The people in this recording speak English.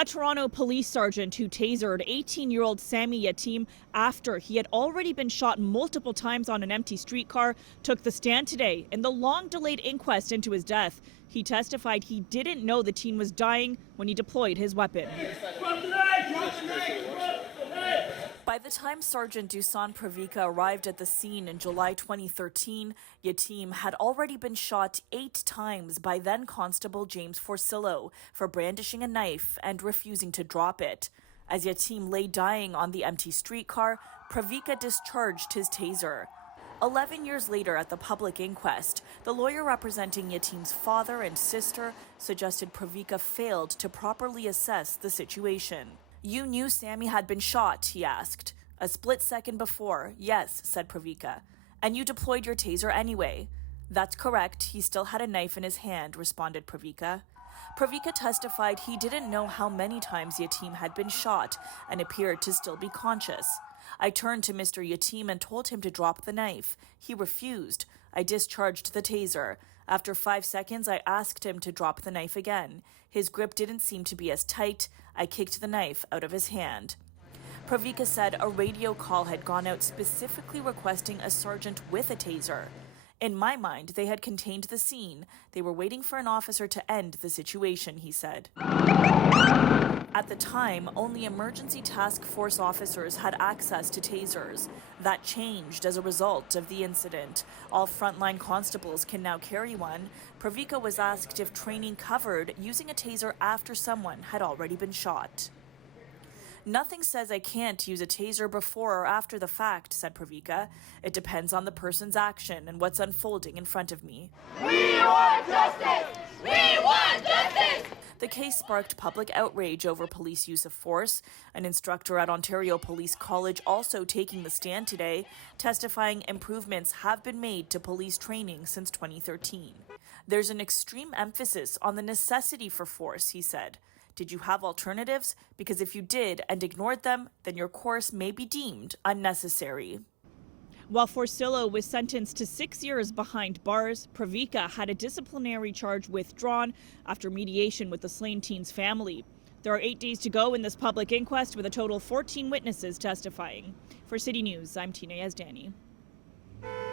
A Toronto police sergeant who tasered 18-year-old Sammy Yatim after he had already been shot multiple times on an empty streetcar took the stand today in the long-delayed inquest into his death. He testified he didn't know the teen was dying when he deployed his weapon. By the time Sergeant Dusan Pravika arrived at the scene in July 2013, Yatim had already been shot 8 times by then Constable James Forcillo for brandishing a knife and refusing to drop it. As Yatim lay dying on the empty streetcar, Pravika discharged his taser. 11 years later at the public inquest, the lawyer representing Yatim's father and sister suggested Pravika failed to properly assess the situation. "You knew Sammy had been shot?" he asked. "A split second before, yes," said Pravika. "And you deployed your taser anyway?" "That's correct. He still had a knife in his hand," responded Pravika. Pravika testified he didn't know how many times Yatim had been shot and appeared to still be conscious. "I turned to Mr. Yatim and told him to drop the knife. He refused. I discharged the taser. After 5 seconds, I asked him to drop the knife again. His grip didn't seem to be as tight. I kicked the knife out of his hand." Pravika said a radio call had gone out specifically requesting a sergeant with a taser. "In my mind, they had contained the scene. They were waiting for an officer to end the situation," he said. At the time, only emergency task force officers had access to tasers. That changed as a result of the incident. All frontline constables can now carry one. Pravika was asked if training covered using a taser after someone had already been shot. "Nothing says I can't use a taser before or after the fact," said Pravika. "It depends on the person's action and what's unfolding in front of me." We want justice! We want justice! The case sparked public outrage over police use of force. An instructor at Ontario Police College also taking the stand today, testifying improvements have been made to police training since 2013. "There's an extreme emphasis on the necessity for force," he said. "Did you have alternatives? Because if you did and ignored them, then your course may be deemed unnecessary." While Forcillo was sentenced to 6 years behind bars, Pravika had a disciplinary charge withdrawn after mediation with the slain teen's family. There are 8 days to go in this public inquest with a total 14 witnesses testifying. For City News, I'm Yazdani.